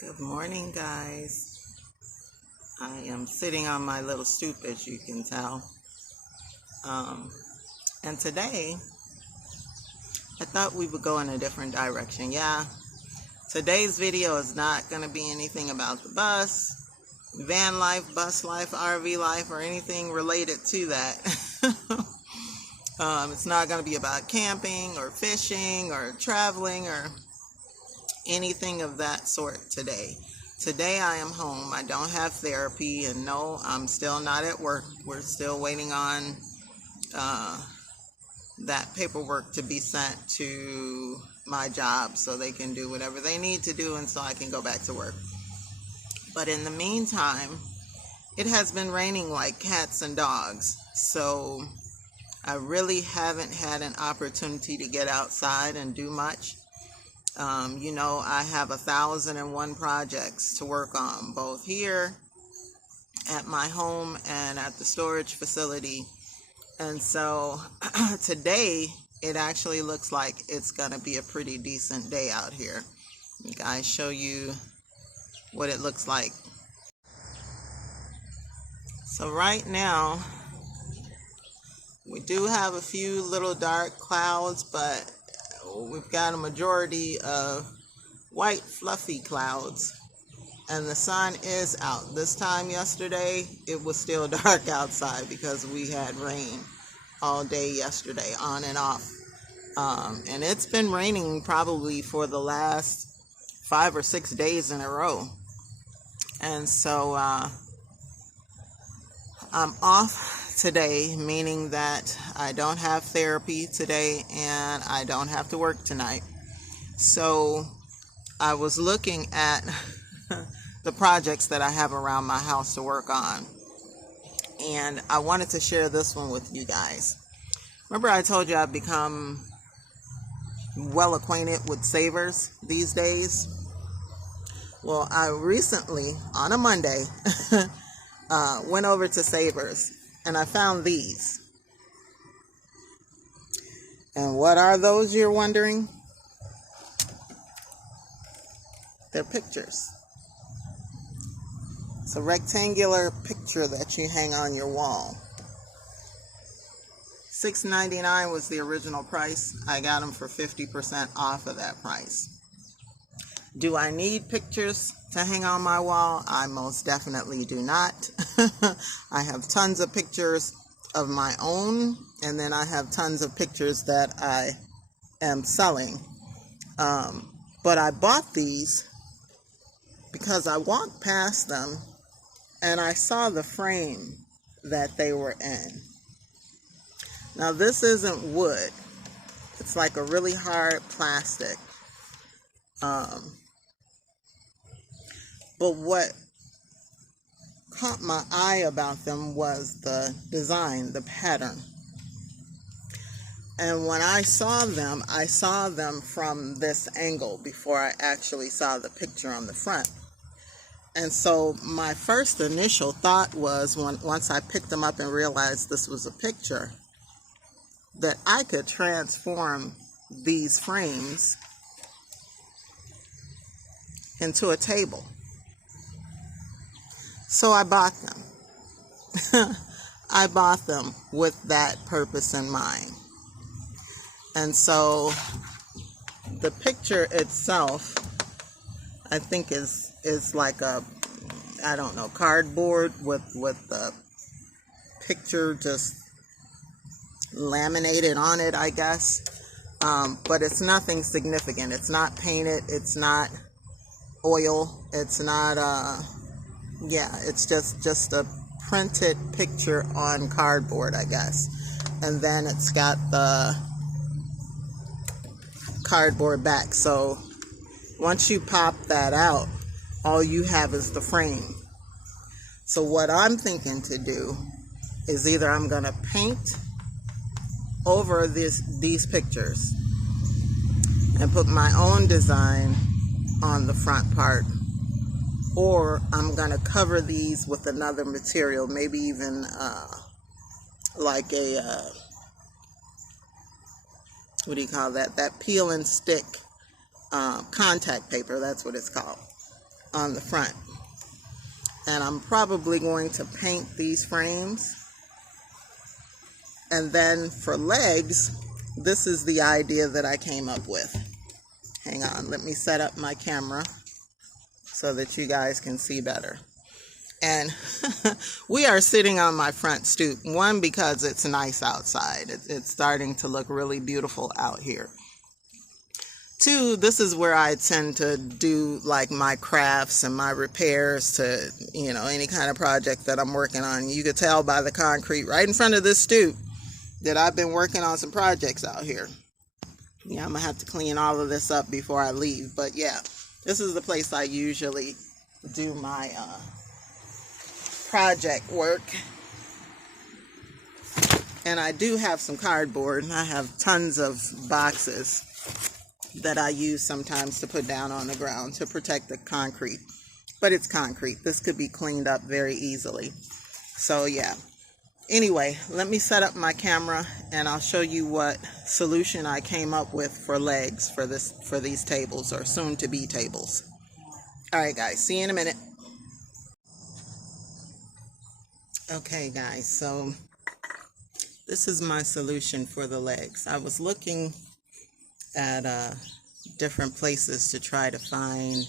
Good morning, guys. I am sitting on my little stoop, as you can tell. And today, I thought we would go in a different direction. Yeah, today's video is not going to be anything about the bus, van life, bus life, RV life, or anything related to that. It's not going to be about camping or fishing or traveling or anything of that sort today. Today I am home. I don't have therapy, and no, I'm still not at work. We're still waiting on that paperwork to be sent to my job so they can do whatever they need to do and so I can go back to work. But in the meantime, it has been raining like cats and dogs, so I really haven't had an opportunity to get outside and do much. I have 1,001 projects to work on, both here at my home and at the storage facility. And so today, it actually looks like it's going to be a pretty decent day out here. You guys, show you what it looks like. So right now, we do have a few little dark clouds, but we've got a majority of white fluffy clouds, and the sun is out. This time yesterday, it was still dark outside because we had rain all day yesterday, on and off. And it's been raining probably for the last 5 or 6 days in a row. And so I'm off today, meaning that I don't have therapy today and I don't have to work tonight. So I was looking at the projects that I have around my house to work on, and I wanted to share this one with you guys. Remember I told you I've become well acquainted with savers these days? Well, I recently, on a Monday, went over to Savers, and I found these. And what are those, you're wondering? They're pictures. It's a rectangular picture that you hang on your wall. $6.99 was the original price. I got them for 50% off of that price. Do I need pictures to hang on my wall? I most definitely do not. I have tons of pictures of my own, and then I have tons of pictures that I am selling. But I bought these because I walked past them and I saw the frame that they were in. Now, this isn't wood. It's like a really hard plastic. But what caught my eye about them was the design, the pattern. And when I saw them from this angle before I actually saw the picture on the front. And so my first initial thought was, once I picked them up and realized this was a picture, that I could transform these frames into a table. So I bought them. I bought them with that purpose in mind. And so the picture itself, I think is like a, I don't know, cardboard with the picture just laminated on it, I guess. But it's nothing significant. It's not painted. It's not oil. It's not, it's just a printed picture on cardboard, I guess. And then it's got the cardboard back. So once you pop that out, all you have is the frame. So what I'm thinking to do is either I'm going to paint over these pictures and put my own design on the front part, or I'm going to cover these with another material, maybe even like a, what do you call that? That peel and stick contact paper, that's what it's called. on the front. And I'm probably going to paint these frames. And then for legs, this is the idea that I came up with. Hang on, let me set up my camera so that you guys can see better. And we are sitting on my front stoop. One, because it's nice outside. It's starting to look really beautiful out here. Two, this is where I tend to do like my crafts and my repairs to, you know, any kind of project that I'm working on. You could tell by the concrete right in front of this stoop that I've been working on some projects out here. Yeah, I'm gonna have to clean all of this up before I leave. But yeah, this is the place I usually do my project work. And I do have some cardboard. I have tons of boxes that I use sometimes to put down on the ground to protect the concrete. But it's concrete. This could be cleaned up very easily. So yeah. Anyway, let me set up my camera and I'll show you what solution I came up with for legs for these tables, or soon to be tables. All right, guys, see you in a minute. Okay, guys, so this is my solution for the legs. I was looking at different places to try to find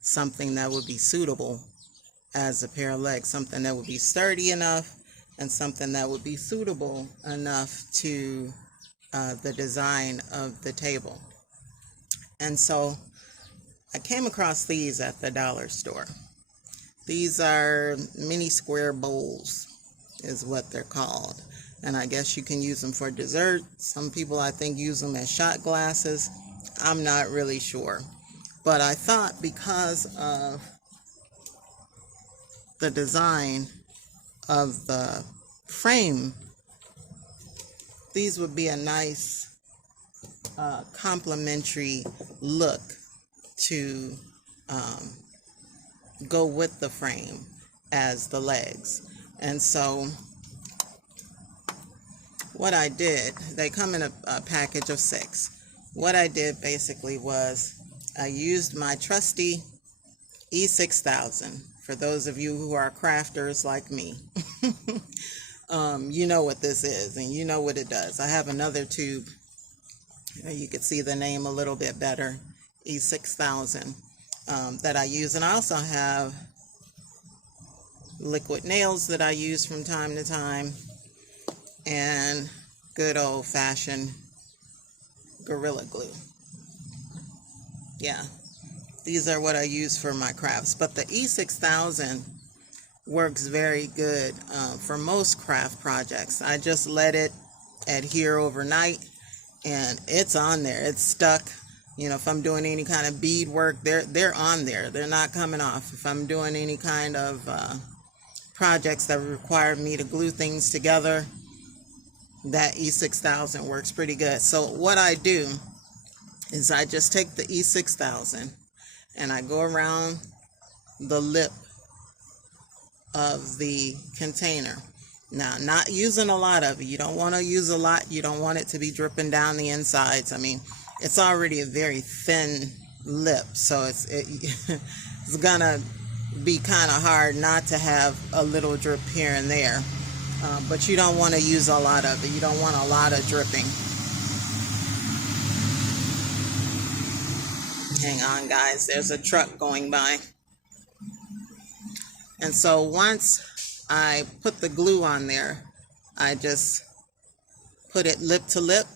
something that would be suitable as a pair of legs, something that would be sturdy enough and something that would be suitable enough to the design of the table. And so I came across these at the dollar store. These are mini square bowls is what they're called. And I guess you can use them for dessert. Some people, I think, use them as shot glasses. I'm not really sure. But I thought because of the design of the frame, these would be a nice complementary look to go with the frame as the legs. And so what I did, they come in a package of 6. What I did basically was I used my trusty E6000. For those of you who are crafters like me, you know what this is and you know what it does. I have another tube. You can see the name a little bit better, E6000, that I use. And I also have liquid nails that I use from time to time, and good old-fashioned Gorilla Glue. Yeah, these are what I use for my crafts. But the E6000 works very good for most craft projects. I just let it adhere overnight and it's on there. It's stuck. You know, if I'm doing any kind of bead work, they're on there. They're not coming off. If I'm doing any kind of projects that require me to glue things together, that E6000 works pretty good. So what I do is I just take the E6000 and I go around the lip of the container. Now, not using a lot of it. You don't want to use a lot. You don't want it to be dripping down the insides. I mean, it's already a very thin lip, so it's gonna be kind of hard not to have a little drip here and there. But you don't want to use a lot of it. You don't want a lot of dripping. Hang on, guys. There's a truck going by. And so once I put the glue on there, I just put it lip to lip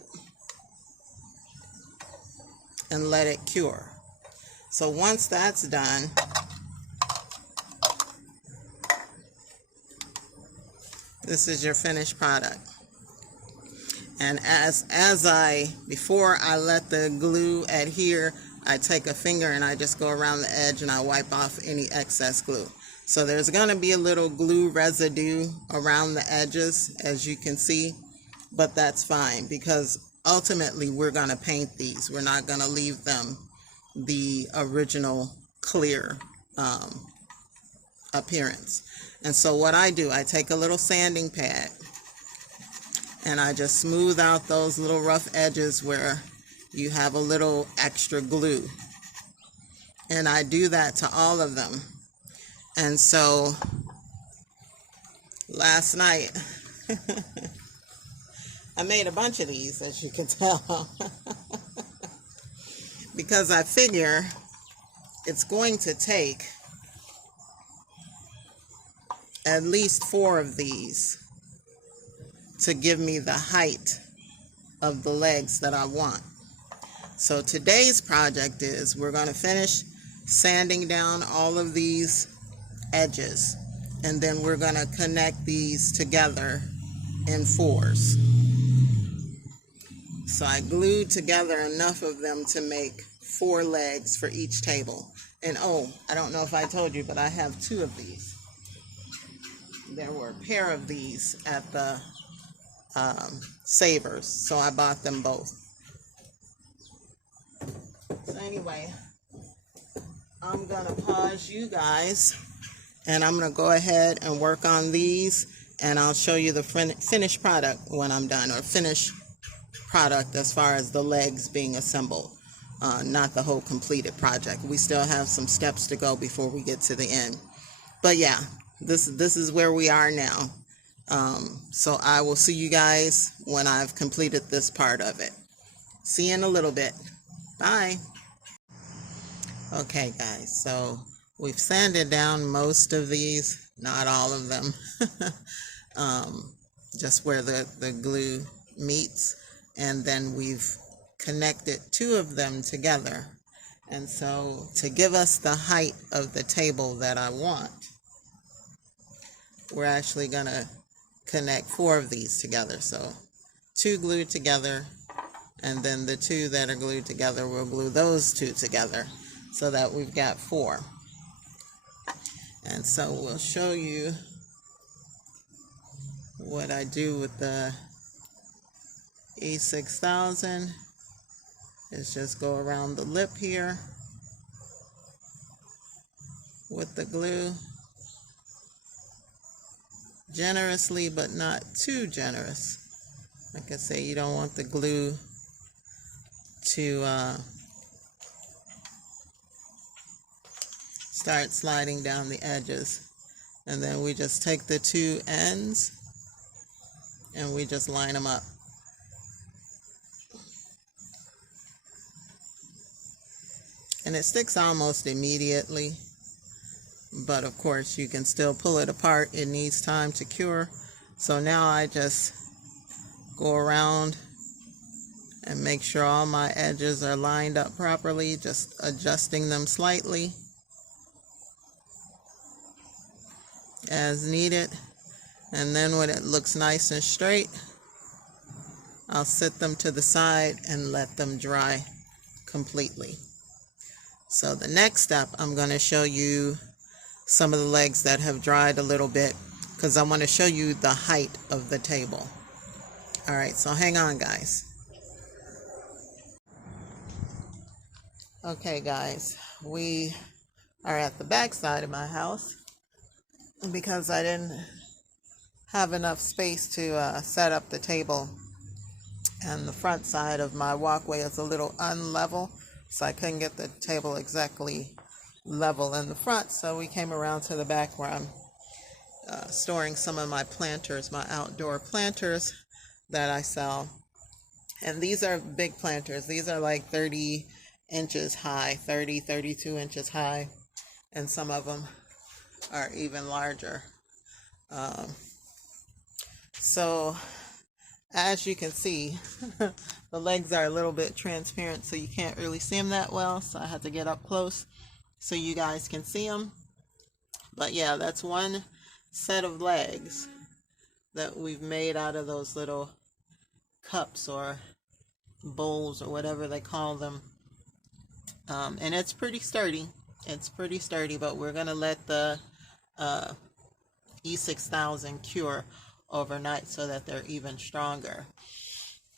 and let it cure. So once that's done, this is your finished product. And before I let the glue adhere, I take a finger and I just go around the edge and I wipe off any excess glue. So there's going to be a little glue residue around the edges, as you can see, but that's fine because ultimately we're going to paint these. We're not going to leave them the original clear appearance. And so what I do, I take a little sanding pad and I just smooth out those little rough edges where you have a little extra glue. And I do that to all of them. And so last night, I made a bunch of these, as you can tell, because I figure it's going to take at least 4 of these to give me the height of the legs that I want. So today's project is we're going to finish sanding down all of these edges, and then we're going to connect these together in 4s. So I glued together enough of them to make 4 legs for each table. And oh, I don't know if I told you, but I have 2 of these. There were a pair of these at the Savers, so I bought them both. So anyway, I'm gonna pause you guys, and I'm gonna go ahead and work on these, and I'll show you the finished product when I'm done, or finished product as far as the legs being assembled, not the whole completed project. We still have some steps to go before we get to the end. But yeah, this is where we are now. So I will see you guys when I've completed this part of it. See you in a little bit. Bye. Okay guys, so we've sanded down most of these, not all of them, just where the glue meets, and then we've connected 2 of them together. And so to give us the height of the table that I want, we're actually gonna connect 4 of these together. So 2 glued together, and then the 2 that are glued together, we'll glue those 2 together so that we've got 4. And so we'll show you what I do with the E6000 is just go around the lip here with the glue generously, but not too generous. Like I say, you don't want the glue to start sliding down the edges. And then we just take the 2 ends and we just line them up. And it sticks almost immediately, but of course you can still pull it apart. It needs time to cure. So now I just go around and make sure all my edges are lined up properly, just adjusting them slightly as needed. And then when it looks nice and straight, I'll set them to the side and let them dry completely. So the next step, I'm going to show you some of the legs that have dried a little bit, because I want to show you the height of the table. All right, so hang on guys. Okay guys, we are at the back side of my house because I didn't have enough space to set up the table, and the front side of my walkway is a little unlevel, so I couldn't get the table exactly level in the front. So we came around to the back where I'm storing some of my planters, my outdoor planters that I sell. And these are big planters. These are like 30 inches high, 32 inches high, and some of them are even larger. So as you can see, the legs are a little bit transparent, so you can't really see them that well. So I had to get up close so you guys can see them. But yeah, that's one set of legs that we've made out of those little cups or bowls or whatever they call them. And it's pretty sturdy. It's pretty sturdy, but we're gonna let the E6000 cure overnight so that they're even stronger.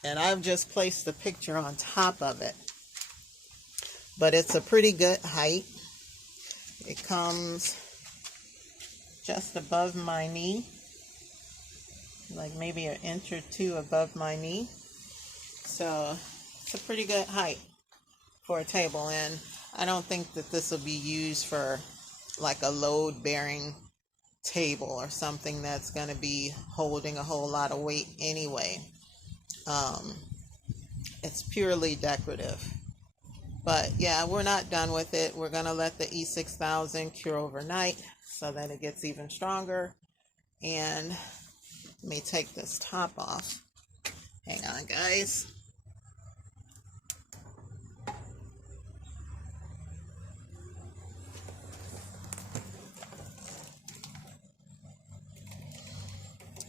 And I've just placed the picture on top of it, but it's a pretty good height. It comes just above my knee, like maybe an inch or 2 above my knee. So it's a pretty good height for a table. And I don't think that this will be used for like a load bearing table or something that's going to be holding a whole lot of weight anyway. It's purely decorative. But yeah, we're not done with it. We're going to let the E6000 cure overnight so that it gets even stronger. And let me take this top off. Hang on, guys.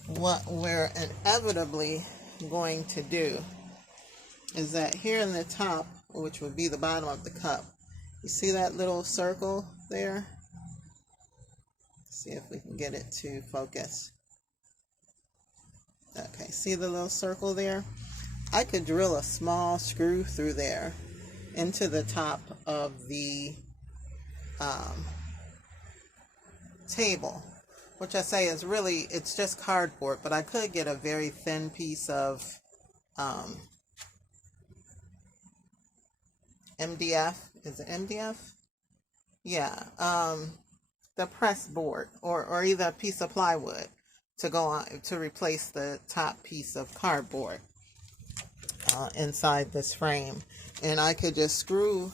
What we're inevitably going to do is that here in the top, which would be the bottom of the cup, you see that little circle there? Let's see if we can get it to focus. Okay, see the little circle there? I could drill a small screw through there into the top of the table, which I say is really, it's just cardboard, but I could get a very thin piece of MDF. Is it MDF? Yeah, the press board, or either a piece of plywood to go on to replace the top piece of cardboard inside this frame. And I could just screw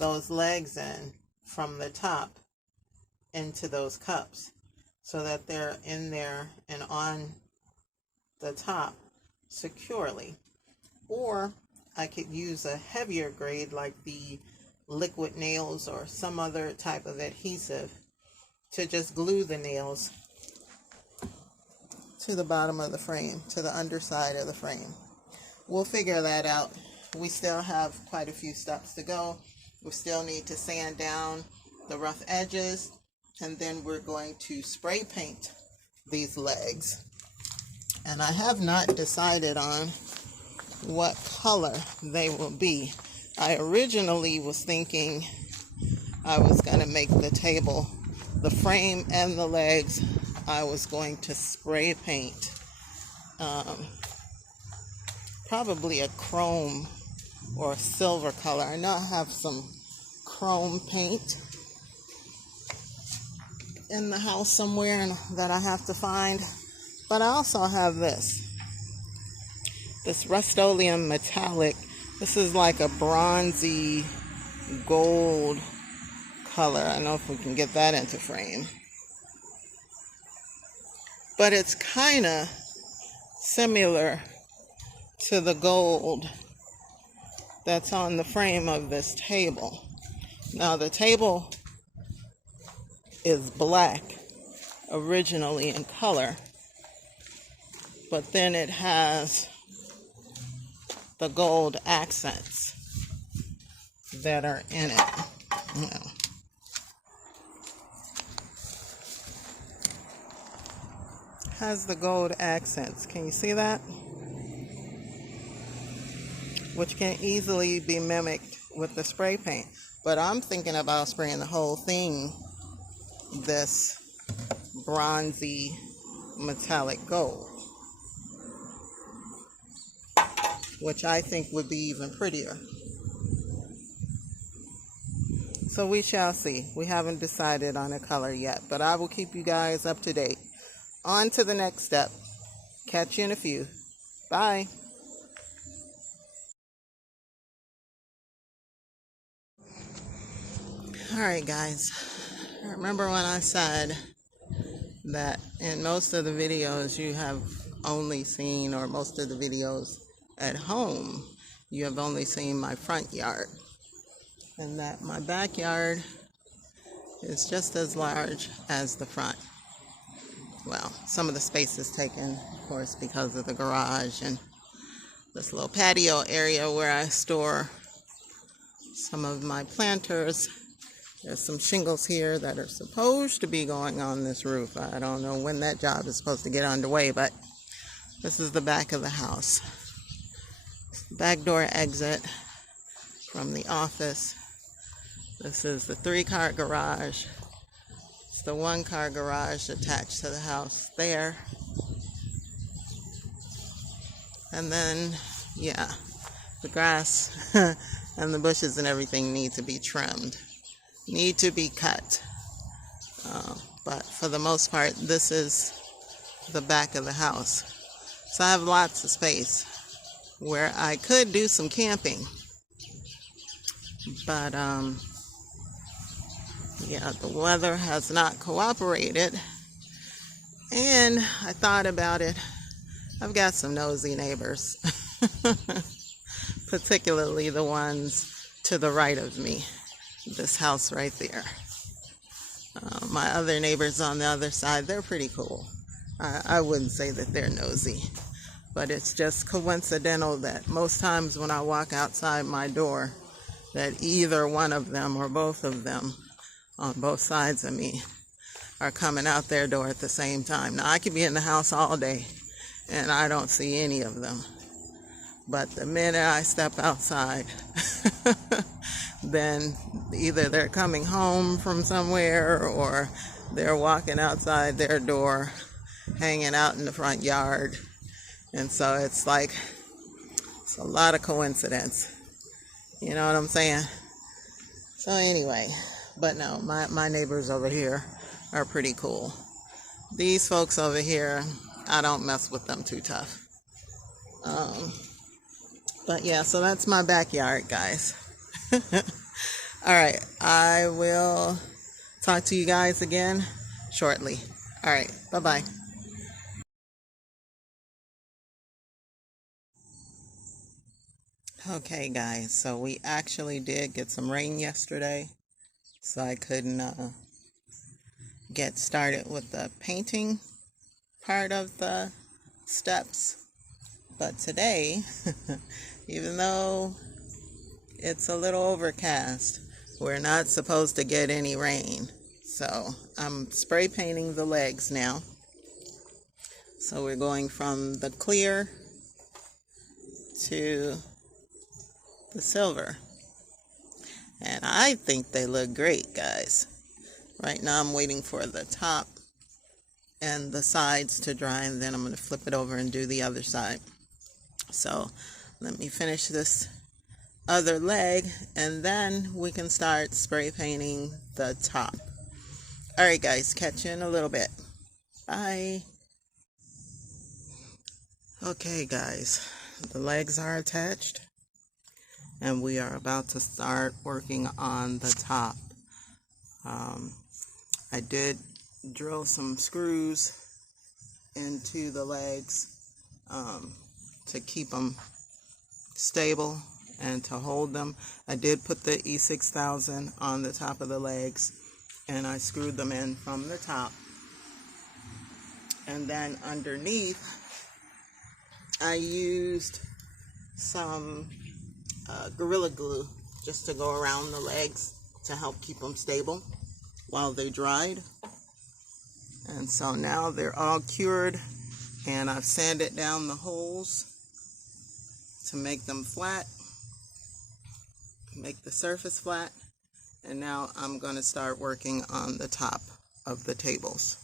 those legs in from the top into those cups so that they're in there and on the top securely. Or I could use a heavier grade like the liquid nails or some other type of adhesive to just glue the nails to the bottom of the frame, to the underside of the frame. We'll figure that out. We still have quite a few steps to go. We still need to sand down the rough edges, and then we're going to spray paint these legs. And I have not decided on what color they will be. I originally was thinking I was going to make the table, the frame and the legs, I was going to spray paint probably a chrome or silver color. I know I have some chrome paint in the house somewhere that I have to find, but I also have this Rust-Oleum metallic. This is like a bronzy gold color. I don't know if we can get that into frame, but it's kind of similar to the gold that's on the frame of this table. Now the table is black originally in color, but then it has the gold accents that are in it. Now, has the gold accents. Can you see that? Which can easily be mimicked with the spray paint. But I'm thinking about spraying the whole thing this bronzy metallic gold, which I think would be even prettier. So we shall see. We haven't decided on a color yet, but I will keep you guys up to date. On to the next step. Catch you in a few. Bye. Alright guys, remember when I said that in most of the videos you have only seen, or most of the videos at home, you have only seen my front yard, and that my backyard is just as large as the front. Well, some of the space is taken, of course, because of the garage and this little patio area where I store some of my planters. There's some shingles here that are supposed to be going on this roof. I don't know when that job is supposed to get underway, but this is the back of the house. Back door exit from the office. This is the 3-car garage. It's the 1-car garage attached to the house there. And then, yeah, the grass and the bushes and everything need to be trimmed, need to be cut. But for the most part, this is the back of the house. So I have lots of space where I could do some camping. But yeah, the weather has not cooperated. And I thought about it. I've got some nosy neighbors, particularly the ones to the right of me, this house right there. My other neighbors on the other side, they're pretty cool. I wouldn't say that they're nosy, but it's just coincidental that most times when I walk outside my door, that either one of them or both of them on both sides of me are coming out their door at the same time. Now, I could be in the house all day and I don't see any of them. But the minute I step outside, then either they're coming home from somewhere or they're walking outside their door, hanging out in the front yard. And so it's like, it's a lot of coincidence. You know what I'm saying? So anyway, but no, my neighbors over here are pretty cool. These folks over here, I don't mess with them too tough. But yeah, so that's my backyard, guys. All right, I will talk to you guys again shortly. All right, bye-bye. Okay, guys, so we actually did get some rain yesterday, so I couldn't get started with the painting part of the steps. But today, even though it's a little overcast, we're not supposed to get any rain. So I'm spray painting the legs now. So we're going from the clear to the silver. And I think they look great, guys. Right now I'm waiting for the top and the sides to dry, and then I'm going to flip it over and do the other side. So let me finish this other leg and then we can start spray painting the top. All right, guys, catch you in a little bit. Bye. Okay, guys, the legs are attached and we are about to start working on the top. I did drill some screws into the legs to keep them stable and to hold them. I did put the E6000 on the top of the legs and I screwed them in from the top. And then underneath I used some Gorilla Glue just to go around the legs to help keep them stable while they dried. And so now they're all cured and I've sanded down the holes to make them flat, make the surface flat, and now I'm going to start working on the top of the tables.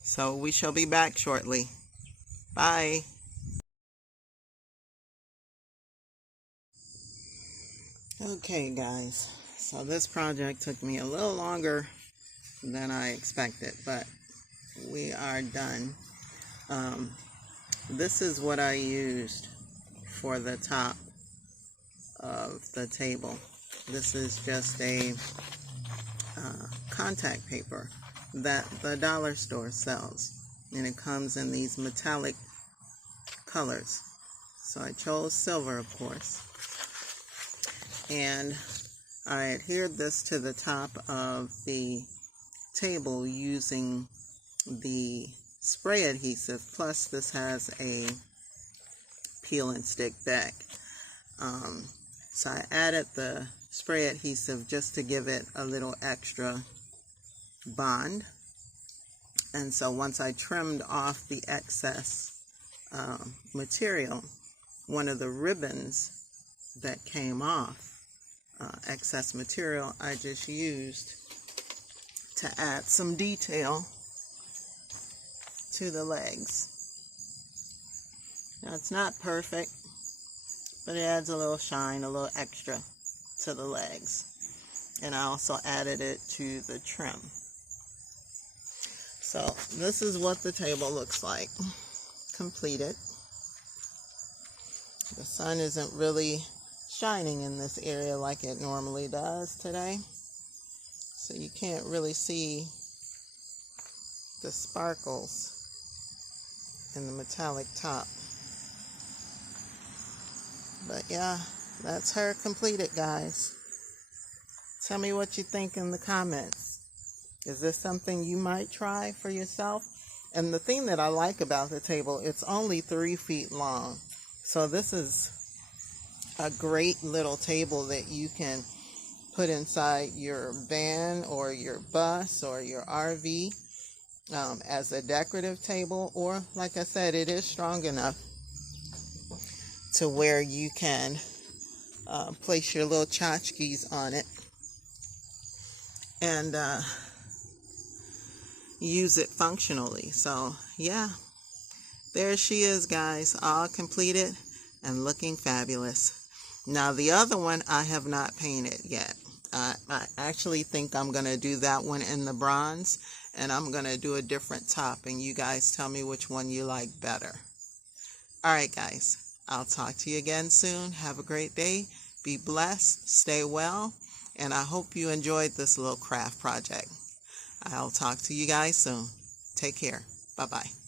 So we shall be back shortly. Bye. Okay, guys, so this project took me a little longer than I expected, but we are done. This is what I used for the top of the table. This is just a contact paper that the dollar store sells, and it comes in these metallic colors. So I chose silver, of course, and I adhered this to the top of the table using the spray adhesive, plus this has a peel and stick back. So I added the spray adhesive just to give it a little extra bond. And so once I trimmed off the excess material, one of the ribbons that came off, excess material, I just used to add some detail to the legs. Now it's not perfect, but it adds a little shine, a little extra. to the legs. And I also added it to the trim. So this is what the table looks like, completed. The sun isn't really shining in this area like it normally does today, so you can't really see the sparkles in the metallic top. But yeah, that's her completed, guys. Tell me what you think in the comments. Is this something you might try for yourself? And the thing that I like about the table, it's only 3 feet long. So this is a great little table that you can put inside your van or your bus or your RV as a decorative table. Or, like I said, it is strong enough to where you can place your little tchotchkes on it and use it functionally. So yeah, there she is, guys, all completed and looking fabulous. Now the other one I have not painted yet. I actually think I'm going to do that one in the bronze, and I'm going to do a different top, and you guys tell me which one you like better. Alright guys, I'll talk to you again soon. Have a great day. Be blessed. Stay well. And I hope you enjoyed this little craft project. I'll talk to you guys soon. Take care. Bye-bye.